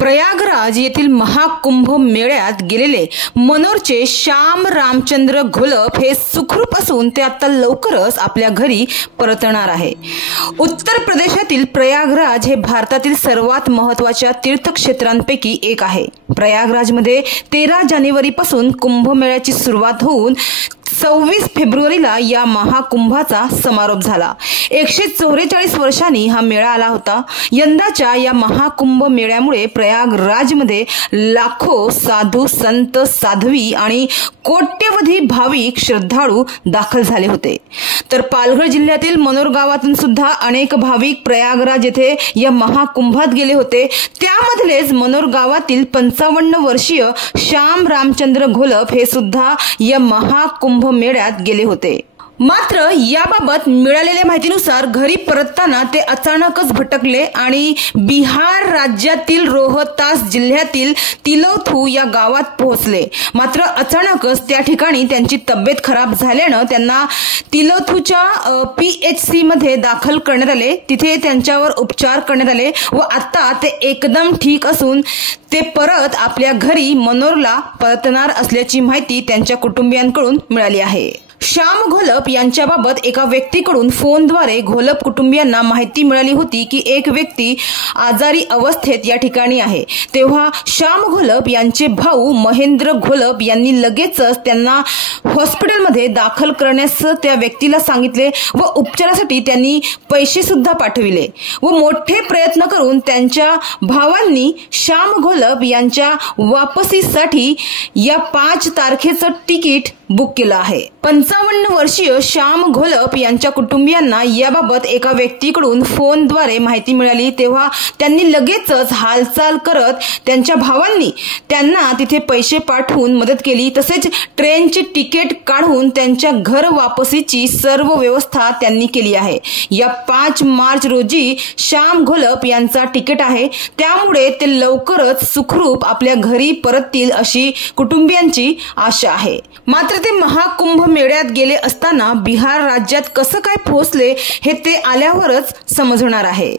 प्रयागराज येथील महाकुंभ मेळ्यात गेलेले मनोरचे श्याम रामचंद्र घोलप हे सुखरूप असून ते आता लवकरच आपल्या घरी परतणार आहे। उत्तर प्रदेशातील प्रयागराज हे भारतातील सर्वात महत्त्वाच्या तीर्थक्षेत्रांपैकी एक आहे। प्रयागराजमध्ये 13 जानेवारीपासून कुंभमेळ्याची सुरुवात होऊन 26 फेब्रुवारीला या महाकुंभाचा समारोप झाला। 144 वर्षांनी हा मेळा आला होता। यंदाच्या या महाकुंभ मेळ्यामुळे प्रयागराजमध्ये लाखो साधू संत साध्वी आणि कोट्यवधी भाविक श्रद्धाळू दाखल झाले होते। तर पालघर जिल्ह्यातील मनोर गावातून सुद्धा अनेक भाविक प्रयागराज येथे या महाकुंभात गेले होते। त्यामधलेच मनोर गावातील 55 वर्षीय श्याम रामचंद्र घोलप हे सुद्धा या महाकुंभ मेळ्यात गेले होते। मात्र याबाबत मिळालेल्या माहितीनुसार घरी परतताना ते अचानकच भटकले आणि बिहार राज्यातील रोहतास जिल्ह्यातील तिलौथू या गावात पोहोचले। मात्र अचानकच त्या ठिकाणी त्यांची तब्येत खराब झाल्याने त्यांना तिलौथूच्या PHC मध्ये दाखल करण्यात आले। तिथे त्यांच्यावर उपचार करण्यात आले व आता ते एकदम ठीक असून ते परत आपल्या घरी मनोरला परतणार असल्याची माहिती त्यांच्या कुटुंबियांकडून मिळाली आहे। श्याम घोलप यांच्याबाबत एका व्यक्तीकडून फोनद्वारे घोलप कुटुंबियांना माहिती मिळाली होती की एक व्यक्ती आजारी अवस्थेत या ठिकाणी आहे। तेव्हा श्याम घोलप यांचे भाऊ महेंद्र घोलप यांनी लगेचच त्यांना हॉस्पिटलमध्ये दाखल करण्यास त्या व्यक्तीला सांगितले व उपचारासाठी त्यांनी पैसे सुद्धा पाठविले व मोठे प्रयत्न करून त्यांच्या भावांनी श्याम घोलप यांच्या वापसीसाठी या 5 तारखेचं तिकीट बुक केलं आहे। 55 वर्षीय श्याम घोलप यांच्या कुटुंबियांना याबाबत एका व्यक्तीकडून फोनद्वारे माहिती मिळाली तेव्हा त्यांनी लगेचच हालचाल करत त्यांच्या भावांनी त्यांना तिथे पैसे पाठवून मदत केली। तसेच ट्रेनचे तिकीट काढून त्यांच्या घर वापसीची सर्व व्यवस्था त्यांनी केली आहे। या 5 मार्च रोजी श्याम घोलप यांचा तिकीट आहे, त्यामुळे ते लवकरच सुखरूप आपल्या घरी परततील अशी कुटुंबियांची आशा आहे। मात्र ते महाकुंभ मेळ्यात गेले असताना बिहार राज्यात कसं काय पोहोचले हे ते आल्यावरच समजणार आहे।